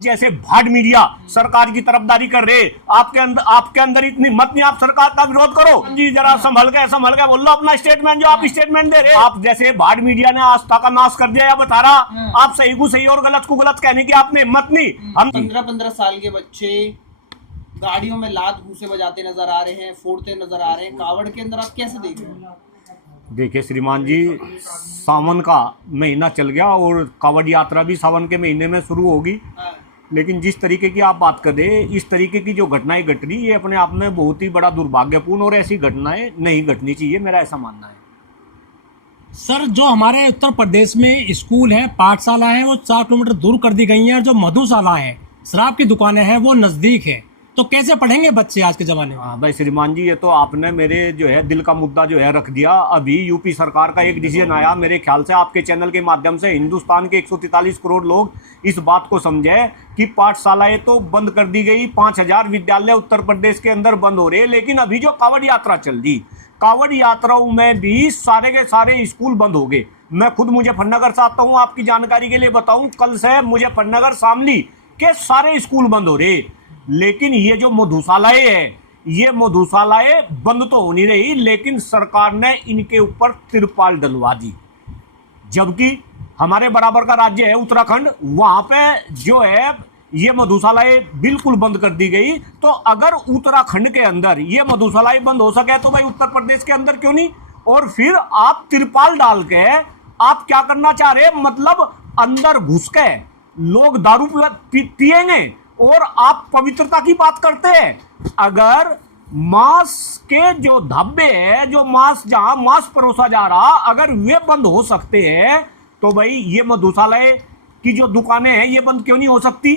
जैसे भाड़ मीडिया सरकार की तरफदारी कर रहे, आपके अंदर इतनी हिम्मत नहीं, आप सरकार का विरोध करो जी। जरा संभल के बोल लो अपना स्टेटमेंट, जो आप स्टेटमेंट दे रहे। आप जैसे भाड़ मीडिया ने आस्था का नाश कर दिया या बता रहा, आप सही को सही और गलत को गलत कहने की आपने हिम्मत नहीं। हम 15-15 साल के बच्चे गाड़ियों में लात घूसे बजाते नजर आ रहे हैं, फोड़ते नजर आ रहे हैं, कावड़ के अंदर आप कैसे देख रहे हैं? देखिए श्रीमान जी, सावन का महीना चल गया और कावड़ यात्रा भी सावन के महीने में शुरू होगी। लेकिन जिस तरीके की आप बात कर रहे, इस तरीके की जो घटनाएं घट रही, ये अपने आप में बहुत ही बड़ा दुर्भाग्यपूर्ण, और ऐसी घटनाएं नहीं घटनी चाहिए, मेरा ऐसा मानना है। सर, जो हमारे उत्तर प्रदेश में स्कूल है, पाठशाला है, वो 4 किलोमीटर दूर कर दी गई हैं, और जो मधुशाला है, शराब की दुकानें हैं, वो नजदीक है। तो कैसे पढ़ेंगे बच्चे आज के जमाने में? हाँ भाई श्रीमान जी, ये तो आपने मेरे जो है दिल का मुद्दा जो है रख दिया। अभी यूपी सरकार का एक डिसीजन आया, मेरे ख्याल से आपके चैनल के माध्यम से हिंदुस्तान के 143 करोड़ लोग इस बात को समझे कि पाठशालाएं तो बंद कर दी गई, 5000 विद्यालय उत्तर प्रदेश के अंदर बंद हो रहे। लेकिन अभी जो कावड़ यात्रा चल रही, कावड़ यात्राओं में भी सारे के सारे स्कूल बंद हो गए। मैं खुद मुजफ्फरनगर से आता हूँ, आपकी जानकारी के लिए बताऊँ, कल से मुजफ्फरनगर शामली के सारे स्कूल बंद हो रहे। लेकिन ये जो मधुशालाएं है, ये मधुशालाएं बंद तो हो नहीं रही, लेकिन सरकार ने इनके ऊपर तिरपाल डलवा दी। जबकि हमारे बराबर का राज्य है उत्तराखंड, वहां पे जो है ये मधुशालाएं बिल्कुल बंद कर दी गई। तो अगर उत्तराखंड के अंदर ये मधुशालाएं बंद हो सके, तो भाई उत्तर प्रदेश के अंदर क्यों नहीं? और फिर आप तिरपाल डाल के आप क्या करना चाह रहे? मतलब अंदर घुस के लोग दारू पिएंगे और आप पवित्रता की बात करते हैं। अगर मांस के जो ढाबे है, जो मांस, जहां मांस परोसा जा रहा, अगर वे बंद हो सकते हैं, तो भाई ये मधुशालाएं की जो दुकानें हैं, ये बंद क्यों नहीं हो सकती?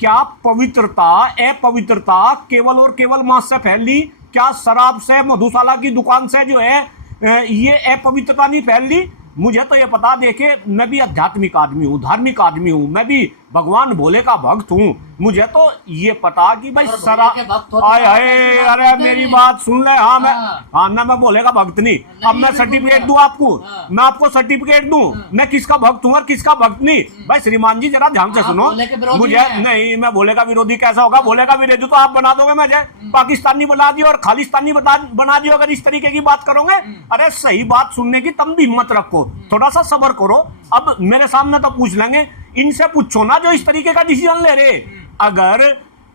क्या पवित्रता, अपवित्रता केवल और केवल मांस से फैल ली? क्या शराब से, मधुशाला की दुकान से जो है ये अपवित्रता नहीं फैल ली? मुझे तो ये पता, देखे मैं भी आध्यात्मिक आदमी हूँ, धार्मिक आदमी हूँ, मैं भी भगवान भोले का भक्त हूँ। मुझे तो ये पता कि भाई आए हाय, अरे मेरी बात सुन ले। हाँ ना, मैं भोले का भक्त नहीं। अब मैं सर्टिफिकेट दूं आपको, मैं आपको सर्टिफिकेट दूं, मैं किसका भक्त हूँ और किसका भक्त नहीं? भाई श्रीमान जी जरा ध्यान से सुनो, मुझे नहीं, मैं भोले का विरोधी कैसा होगा? भोले का विरोधी तो आप बना दोगे, मुझे पाकिस्तानी बना दियो और खालिस्तानी बना दियो अगर इस तरीके की बात करोगे। अरे सही बात सुनने की तब भी हिम्मत रखो, थोड़ा सा सब्र करो। अब मेरे सामने तो पूछ लेंगे, इनसे पूछो ना जो इस तरीके का डिसीजन ले रहे। अगर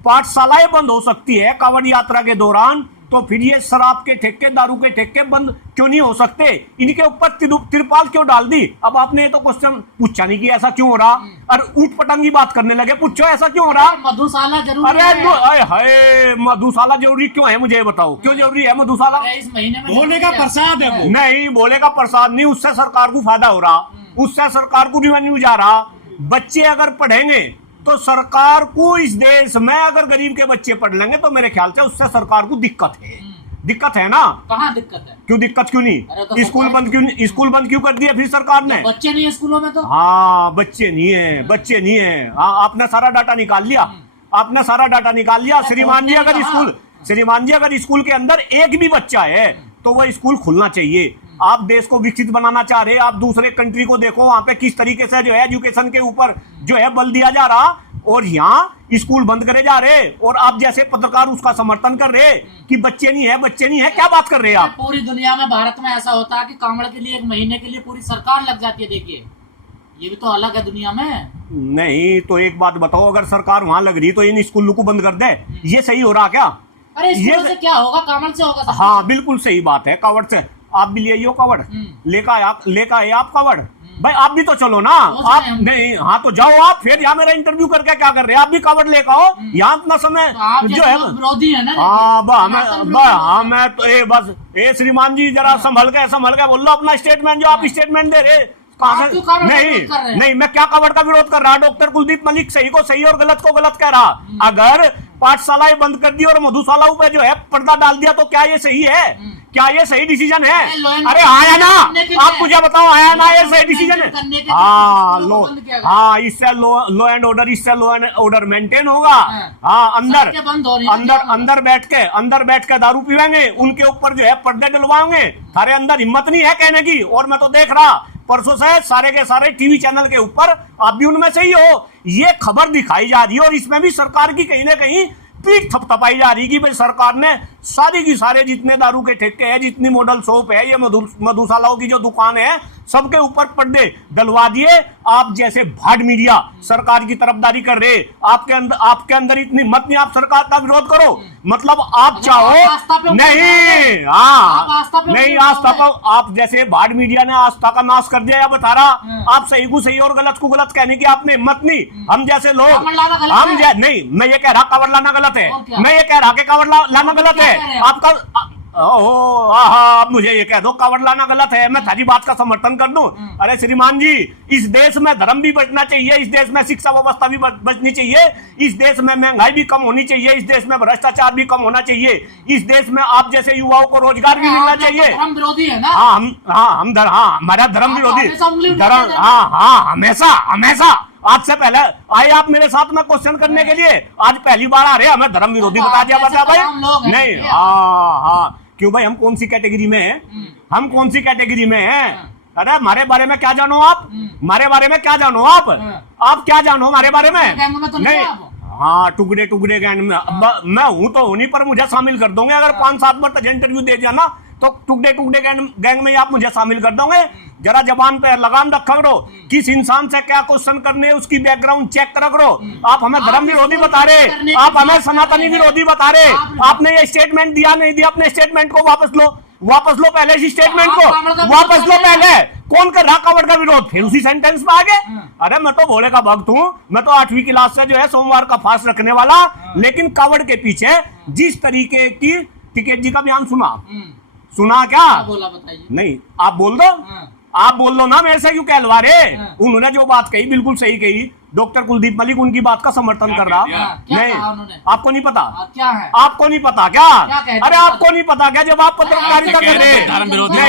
पाठशालाएं बंद हो सकती है कावड़ यात्रा के दौरान, तो फिर ये शराब के ठेके, दारू के ठेके बंद क्यों नहीं हो सकते? इनके ऊपर तिरपाल क्यों डाल दी? अब आपने ये तो क्वेश्चन पूछा नहीं कि ऐसा क्यों हो रहा, और ऊट पटंगी बात करने लगे, पूछो ऐसा क्यों हो रहा? मधुशाला जरूरी अरे हाय, मधुशाला जरूरी क्यों है? मुझे बताओ क्यों जरूरी है मधुशाला? इस महीने में भोले का प्रसाद है वो। नहीं, भोले का प्रसाद नहीं, उससे सरकार को फायदा हो रहा, उससे सरकार को रिवेन्यू जा रहा। बच्चे अगर पढ़ेंगे तो सरकार को, इस देश में अगर गरीब के बच्चे पढ़ लेंगे, तो मेरे ख्याल से उससे सरकार को दिक्कत है। दिक्कत है ना? कहाँ दिक्कत है? क्यों दिक्कत क्यों नहीं? तो स्कूल बंद क्यों कर दिया फिर सरकार ने? बच्चे नहीं है स्कूलों में तो। हाँ, बच्चे नहीं है। हाँ, आपने सारा डाटा निकाल लिया, श्रीमान जी अगर स्कूल के अंदर एक भी बच्चा है, तो वह स्कूल खुलना चाहिए। आप देश को विकसित बनाना चाह रहे, आप दूसरे कंट्री को देखो, वहां पे किस तरीके से जो है एजुकेशन के ऊपर जो है बल दिया जा रहा, और यहाँ स्कूल बंद करे जा रहे, और आप जैसे पत्रकार उसका समर्थन कर रहे कि बच्चे नहीं है। क्या बात कर रहे हैं आप? पूरी दुनिया में, भारत में ऐसा होता है कि कांवड़ के लिए 1 महीने के लिए पूरी सरकार लग जाती है। देखिए, ये भी तो अलग है दुनिया में। नहीं तो एक बात बताओ, अगर सरकार वहां लग रही तो इन स्कूलों को बंद कर दे, ये सही हो रहा क्या? अरे ये से क्या होगा? कांवड़ से होगा। हाँ बिल्कुल सही बात है, कावड़ से। आप भी ले आइयो कावड़, लेकर आए आप कावड़। भाई आप भी तो चलो ना, आप नहीं, हाँ तो जाओ आप, फिर यहाँ मेरा इंटरव्यू करके क्या कर रहे हैं? आप भी कावड़ लेकर आओ, यहाँ इतना समय जो है विरोधी है ना। हाँ मैं तो बस श्रीमान जी जरा संभल के बोल लो अपना स्टेटमेंट, जो आप स्टेटमेंट दे रहे। नहीं, मैं क्या कावड़ का विरोध कर रहा? डॉक्टर कुलदीप मलिक सही को सही और गलत को गलत कह रहा। अगर पाठशालाएं बंद कर दी और मधुशालाओं पे जो है पर्दा डाल दिया, तो क्या ये सही है? क्या ये सही डिसीजन है? अरे आया ना, आप मुझे बताओ, आया ना ये सही डिसीजन है? हाँ, इससे लॉ एंड ऑर्डर मेंटेन होगा। हाँ, अंदर बैठ के दारू पीवेंगे, उनके ऊपर जो है पर्दे डलवाएंगे। थारे अंदर हिम्मत नहीं है कहने की। और मैं तो देख रहा परसों से सारे के सारे टीवी चैनल के ऊपर आप भी उनमें से ही हो, ये खबर दिखाई जा रही है और इसमें भी सरकार की कहीं ना कहीं पीठ थपथपाई जा रही कि भाई सरकार ने सारी की सारे जितने दारू के ठेके हैं, जितनी मॉडल शॉप है, ये मधुशालाओं की जो दुकान है, सबके ऊपर पर्दे डलवा दिए। आप जैसे भाड़ मीडिया सरकार की तरफदारी कर रहे, आपके अंदर इतनी हिम्मत नहीं, आप सरकार का विरोध करो। मतलब आप चाहो नहीं, हाँ नहीं, आस्था पर आप जैसे भाड़ मीडिया ने आस्था का नाश कर दिया या बता रहा, आप सही को सही और गलत को गलत कहने की आपने हिम्मत नहीं। हम जैसे लोग नहीं, मैं ये कह रहा कावड़ लाना गलत है, मैं ये कह रहा कि कावड़ लाना गलत है आपका। आप मुझे ये कह दो कावड़ लाना गलत है, मैं थारी बात का समर्थन कर दूं। अरे श्रीमान जी, इस देश में धर्म भी बचना चाहिए, इस देश में शिक्षा व्यवस्था भी बचनी चाहिए, इस देश में महंगाई भी कम होनी चाहिए, इस देश में भ्रष्टाचार भी कम होना चाहिए, इस देश में आप जैसे युवाओं को रोजगार भी मिलना चाहिए। धर्म विरोधी है ना? हमारा धर्म विरोधी धर्म, हमेशा हमेशा। आज से पहले आए आप मेरे साथ में क्वेश्चन करने के लिए, आज पहली बार आ रहे हैं, हमें धर्म विरोधी बता दिया भाई। नहीं, हाँ क्यों भाई, हम कौन सी कैटेगरी में हैं? हम कौन सी कैटेगरी में हैं? अरे हमारे बारे में क्या जानो आप? हमारे बारे में क्या जानो आप? आप क्या जानो हमारे बारे में? नहीं, हाँ टुकड़े टुकड़े गैंग में मैं हूं तो हूं नहीं, पर मुझे शामिल कर दोगे अगर 5-7 बार तक इंटरव्यू दे दिया ना, तो टुकड़े टुकड़े गैंग में आप मुझे शामिल कर दोगे। जरा जबान पे लगाम रखा करो, किस इंसान से क्या क्वेश्चन करने, उसकी बैकग्राउंड चेक करा करो। आप हमें धर्म विरोधी बता रहे, आप हमें सनातनी विरोधी बता रहे। आपने ये स्टेटमेंट दिया नहीं दिया, अपने स्टेटमेंट को वापस लो, वापस लो पहले इस स्टेटमेंट को, वापस लो पहले। कौन कर रहा कावड़ का विरोध? फिर उसी सेंटेंस में आगे। अरे मैं तो भोले का भक्त हूँ, मैं तो 8वीं क्लास से जो है सोमवार का फास्ट रखने वाला, लेकिन कावड़ के पीछे जिस तरीके की टिकैत जी का बयान सुना क्या? बोला बताइए। नहीं आप बोल दो, आप बोल दो ना, मेरे से क्यों कहलवा रहे? उन्होंने जो बात कही बिल्कुल सही कही। डॉक्टर कुलदीप मलिक उनकी बात का समर्थन कर रहा। नहीं, आपको नहीं पता? क्या है? आपको नहीं पता क्या? अरे आपको नहीं पता क्या? जब आप पत्रकारिता कर रहे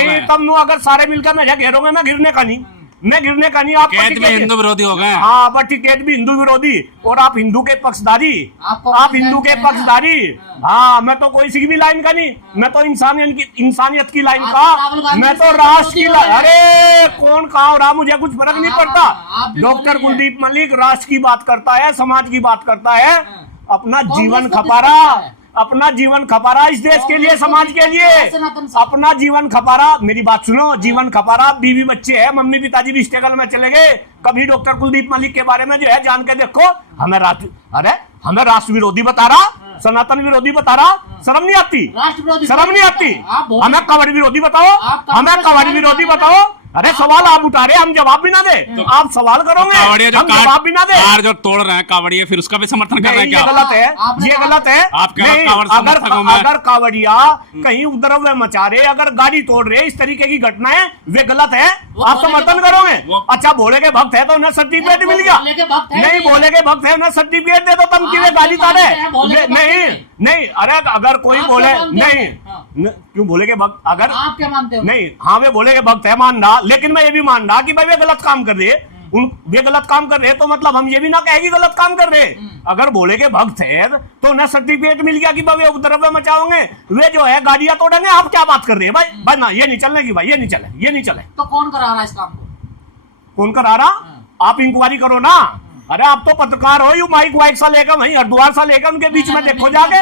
नहीं, तब अगर सारे मिलकर मैं घेरोगे, मैं गिरने का नहीं, मैं गिरने का नहीं। आप हिंदू विरोधी हो गए। हाँ, बट टिकैत भी हिंदू विरोधी, और आप हिंदू के पक्षधारी, आप हिंदू के पक्षधारी। हाँ, मैं तो कोई सी भी लाइन का नहीं, मैं तो इंसानियत की लाइन का, मैं तो राष्ट्र की लाइन। अरे कौन कहा हो रहा, मुझे कुछ फर्क नहीं पड़ता। डॉक्टर कुलदीप मलिक राष्ट्र की बात करता है, समाज की बात करता है, अपना जीवन खपा रहा, अपना जीवन खपा रहा इस देश के लिए, समाज के लिए अपना जीवन खपा रहा। मेरी बात सुनो, जीवन खपा रहा, बीवी बच्चे है, मम्मी पिताजी भी स्ट्रगल में चले गए। कभी डॉक्टर कुलदीप मलिक के बारे में जो है जान के देखो, हमें राष्ट्र विरोधी बता रहा, सनातन विरोधी बता रहा, शर्म नहीं आती? शर्म नहीं आती? हमें कावड़ विरोधी बताओ, हमें कावड़ विरोधी बताओ। अरे सवाल आप उठा रहे, हम जवाब भी ना दे, तो आप सवाल करोगे, हम जवाब भी ना दे। कार जो तोड़ रहे हैं कावड़िया, फिर उसका भी समर्थन कर रहे हैं क्या? ये गलत है, ये गलत है। अगर कावड़िया कहीं उपद्रव मचा रहे, अगर गाड़ी तोड़ रहे, इस तरीके की घटनाएं, वे गलत है, आप समर्थन करोगे? अच्छा, भोले के भक्त है तो उन्हें सर्टिफिकेट मिल गया? नहीं, भोले के भक्त है उन्हें सर्टिफिकेट दे दो, तब की वे गाड़ी तारे? नहीं, अरे अगर कोई बोले नहीं, क्यों भोले के भक्त, अगर आप क्या मानते हो? नहीं, हाँ वे भोले के भक्त है मान रहा, लेकिन मैं ये भी मान रहा कि भाई वे गलत काम कर रहे, वे गलत काम कर रहे, तो मतलब हम ये भी ना कहेंगे गलत काम कर रहे। अगर भोले के भक्त है तो उन्हें सर्टिफिकेट मिल गया कि भाई वे उपद्रव मचाओगे, वे जो है गाड़ियां तोड़ेंगे। आप क्या बात कर रहे हैं भाई ना, ये नहीं चलने की भाई, ये नहीं चले। तो कौन करा रहा है इस काम को? कौन करा रहा? आप इंक्वायरी करो ना। अरे आप तो पत्रकार हो, यू माइक वाइक सा लेकर वहीं हरिद्वार सा लेकर उनके बीच में देखो जाके।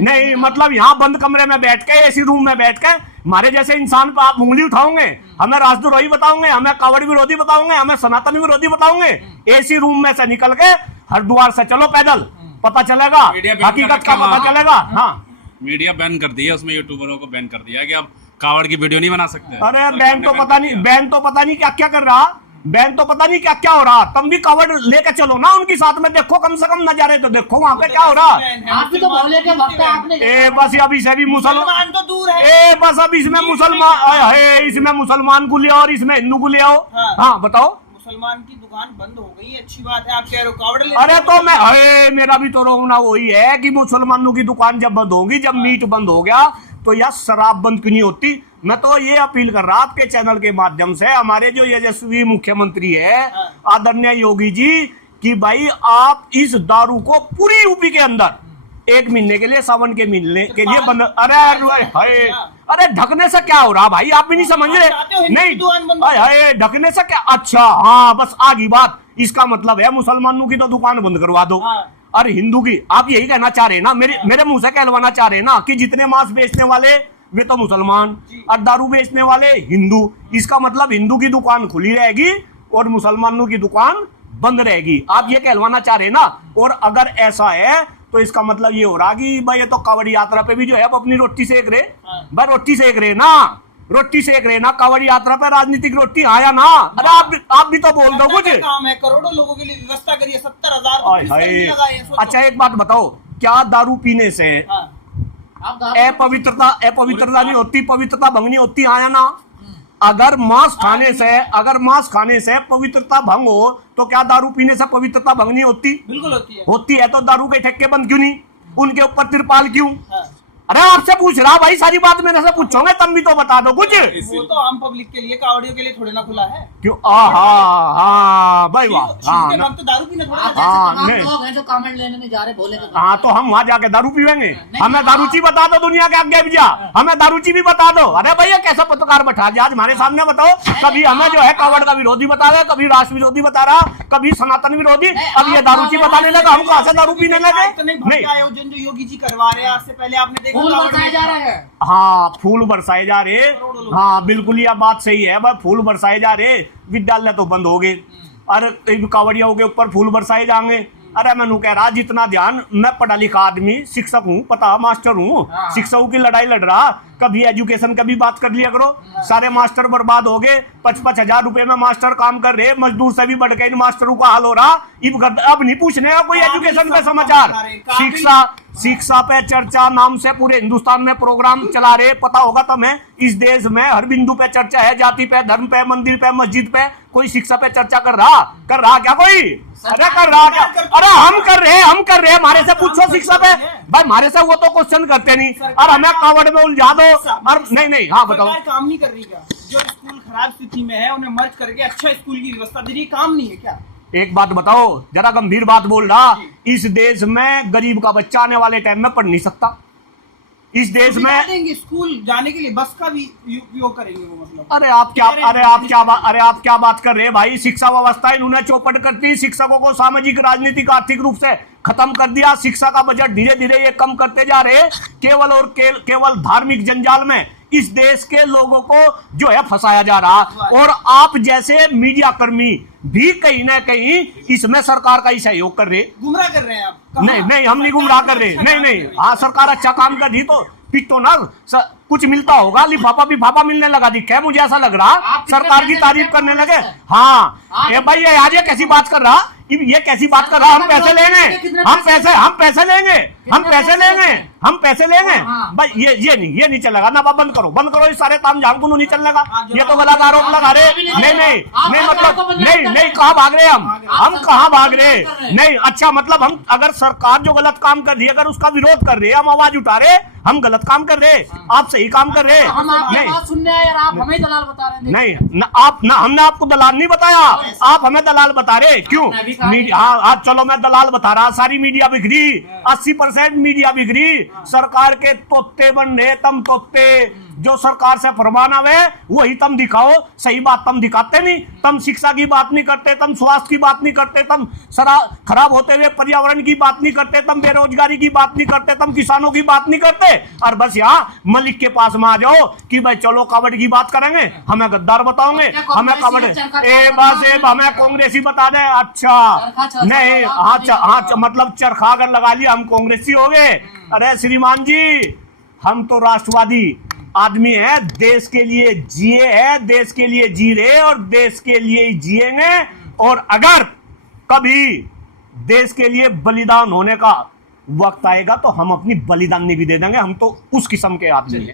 नहीं, मतलब यहाँ बंद कमरे में बैठ के, एसी रूम में बैठ के हमारे जैसे इंसान पर आप उंगली उठाओगे, हमें राष्ट्रद्रोही बताओगे, हमें कावड़ विरोधी बताओगे, हमें सनातन विरोधी बताओगे। एसी रूम में से निकल के हरिद्वार से चलो पैदल, पता चलेगा, हकीकत का पता चलेगा। हाँ, मीडिया बैन कर दी है, उसमें यूट्यूबरों को बैन कर दिया कि अब कावड़ की वीडियो नहीं बना सकते। अरे बैन तो पता नहीं क्या क्या कर रहा, बैन तो पता नहीं क्या क्या हो रहा। तुम भी कावड़ लेके चलो ना उनकी साथ में, देखो कम से कम नजारे तो देखो वहाँ पे क्या हो रहा। आप भी तो भोले के भक्त हैं, आपने बस अब इसे भी मुसलमान तो दूर है। बस अब इसमें इसमें मुसलमान को ले और इसमें हिंदू को ले आओ। हाँ बताओ। मुसलमान की दुकान बंद हो गई, अच्छी बात है, आप कह रहे हो कावड़ ले। अरे तो मैं मेरा भी तो रोना वही है कि मुसलमानों की दुकान जब बंद होगी, जब मीट बंद हो गया, तो यार शराब बंद क्यों नहीं होती? मैं तो ये अपील कर रहा आपके चैनल के माध्यम से, हमारे जो यशस्वी मुख्यमंत्री है आदरणीय योगी जी, कि भाई आप इस दारू को पूरी यूपी के अंदर 1 महीने के लिए, सावन के महीने के लिए बंद। अरे हाय, हाय, अरे ढकने से क्या हो रहा भाई, आप भी नहीं समझ रहे। चाहते हो हिंदू नहीं, दुकान बंद हाय हाय, ढकने से क्या, अच्छा हाँ बस आ गई बात। इसका मतलब है मुसलमानों की तो दुकान बंद करवा दो, हाँ। और हिंदू की, आप यही कहना चाह रहे हैं ना, मेरे मुंह से कहलवाना चाह रहे हैं ना कि जितने मांस बेचने वाले वे तो मुसलमान और दारू बेचने वाले हिंदू। इसका मतलब हिंदू की दुकान खुली रहेगी और मुसलमानों की दुकान बंद रहेगी, आप ये कहलवाना चाह रहे हैं ना। और अगर ऐसा है तो इसका मतलब ये हो रहा कि भाई ये तो कांवड़ यात्रा पे भी जो है अब अपनी रोटी सेक रहे, भाई रोटी सेक रहे ना, रोटी सेक रहे ना कांवड़ यात्रा पे, राजनीतिक रोटी आया ना। अरे आप भी तो बोल दो कुछ। क्या काम है, करोड़ों लोगों के लिए व्यवस्था करिए, 70,000 हाय पुलिस कर्मी हाय। लगाए हैं, सोचो। अच्छा एक बात बताओ, क्या दारू पीने से हाँ। अपवित्रता नहीं होती, पवित्रता भंग नहीं होती, आया ना। अगर मांस खाने से पवित्रता भंग हो तो क्या दारू पीने से पवित्रता भंग नहीं होती? बिल्कुल होती है। होती है। तो दारू के ठेके बंद क्यों नहीं, उनके ऊपर तिरपाल क्यों? हाँ। अरे आपसे पूछ रहा भाई, सारी बात मेरे से पूछोगे तब भी तो बता दो कुछ। वो तो आम पब्लिक के लिए, कावड़ियों के लिए थोड़े ना खुला है। क्यों? हाँ भाई वाह, शिव के हाँ भक्त दारू पीने थोड़ा हाँ, हाँ, नहीं। लोग हैं जो कमेंट लेने नहीं जा रहे, बोले तो हाँ तो हम वहां जाके दारू पीवेंगे? हमें दारूची बता दो, दुनिया के आगे जा, हमें दारूची भी बता दो। अरे भैया कैसा पत्रकार बैठा दिया आज हमारे सामने, बताओ। कभी हमें जो है कांवड़ का विरोधी बता रहा है, कभी राष्ट्र विरोधी बता रहा, कभी सनातन विरोधी, अब ये दारूची बताने लगा। हम कहाँ से दारू पीने लगे? इतने भव्य नहीं, आयोजन जो योगी जी करवा रहे हैं, आज से पहले आपने देखा फूल कावड़ बरसाए में- जा रहे हैं। हाँ फूल बरसाए जा रहे, हाँ बिल्कुल यह बात सही है भाई, फूल बरसाए जा रहे। विद्यालय तो बंद हो गए और कांवड़ियों के ऊपर फूल बरसाए जाएंगे। अरे मैनू कह रहा, जितना ध्यान, मैं पढ़ा लिखा आदमी, शिक्षक हूँ, पता मास्टर हूँ, शिक्षकों की लड़ाई लड़ रहा, कभी एजुकेशन का भी बात कर लिया करो। सारे मास्टर बर्बाद हो गए, 55,000 रुपए में मास्टर काम कर रहे, मजदूर से भी बढ़ के इन मास्टरों का हाल हो रहा। अब नहीं पूछने का कोई एजुकेशन पे समाचार, शिक्षा पे चर्चा नाम से पूरे हिंदुस्तान में प्रोग्राम चला रहे। पता होगा तुम्हें, इस देश में हर बिंदु पे चर्चा है, जाति पे, धर्म पे, मंदिर पे, मस्जिद पे। कोई शिक्षा पे चर्चा कर रहा क्या कोई? अरे कर रहा क्या? अरे हम कर रहे, हमारे से पूछो शिक्षा पे भाई, हमारे से वो तो क्वेश्चन करते नहीं, और हमें कांवड़ में उलझा दो। और नहीं, हाँ बताओ। सरकार काम नहीं कर रही क्या? जो स्कूल खराब स्थिति में है उन्हें मर्ज करके अच्छा स्कूल की व्यवस्था दे रही, काम नहीं है क्या? एक बात बताओ, जरा गंभीर बात बोल रहा, इस देश में गरीब का बच्चा आने वाले टाइम में पढ़ नहीं सकता। इस देश में देंगे स्कूल जाने के लिए, बस का भी उपयोग करेंगे वो, मतलब। अरे आप क्या बात कर रहे हैं भाई? शिक्षा व्यवस्था इन्होंने चौपट कर दी, शिक्षकों को सामाजिक, राजनीतिक, आर्थिक रूप से खत्म कर दिया। शिक्षा का बजट धीरे धीरे ये कम करते जा रहे हैं, केवल धार्मिक जंजाल में इस देश के लोगों को जो है फंसाया जा रहा। और आप जैसे मीडिया कर्मी भी कहीं ना कहीं इसमें सरकार का ही सहयोग कर रहे, गुमराह कर रहे हैं आप। नहीं हम नहीं गुमराह कर रहे, नहीं हाँ सरकार अच्छा काम कर रही तो पिटो ना, कुछ मिलता होगा, लिफाफा मिलने लगा, दिखा है मुझे ऐसा लग रहा, सरकार की तारीफ करने लगे। हाँ ये भाई ये आज ये कैसी बात कर रहा, ये कैसी बात कर रहा? हम पैसे लेंगे भाई, ये नहीं चलेगा ना। बंद करो इस सारे ताम झाम को नहीं चलने का, ये तो गलत आरोप लगा रहे। नहीं मतलब नहीं कहाँ भाग रहे हम कहाँ भाग रहे? नहीं अच्छा मतलब हम अगर सरकार जो गलत काम कर रही है, अगर उसका विरोध कर रहे हैं, हम आवाज उठा रहे, हम गलत काम कर रहे, आप सही काम कर रहे। हम आपकी नहीं बात सुनने आए यार, आप हमें दलाल बता रहे हैं। नहीं हमने आपको दलाल नहीं बताया, आप हमें दलाल बता रहे। क्यों? हाँ चलो मैं दलाल बता रहा, सारी मीडिया बिगड़ी, 80% मीडिया बिगड़ी, सरकार के तोते बन रहे, तम तोते। जो सरकार से फरमान आवे वही तुम दिखाओ, सही बात तुम दिखाते नहीं। तुम शिक्षा की बात नहीं करते, तुम स्वास्थ्य की बात नहीं करते, तुम खराब होते हुए पर्यावरण की बात नहीं करते, तुम बेरोजगारी की बात नहीं करते, तुम किसानों की बात नहीं करते, और बस यहाँ मलिक के पास में आ जाओ कि भाई चलो कावड़ की बात करेंगे, हमें गद्दार बताओगे, हमें कावड़ हमें कांग्रेसी बता दे। अच्छा नहीं हाँ मतलब चरखा अगर लगा लिया हम कांग्रेसी हो गए। अरे श्रीमान जी, हम तो राष्ट्रवादी आदमी है, देश के लिए जिए है, देश के लिए जी रहे और देश के लिए ही जिएंगे। और अगर कभी देश के लिए बलिदान होने का वक्त आएगा तो हम अपनी बलिदान नहीं भी दे देंगे। हम तो उस किस्म के आदमी हैं।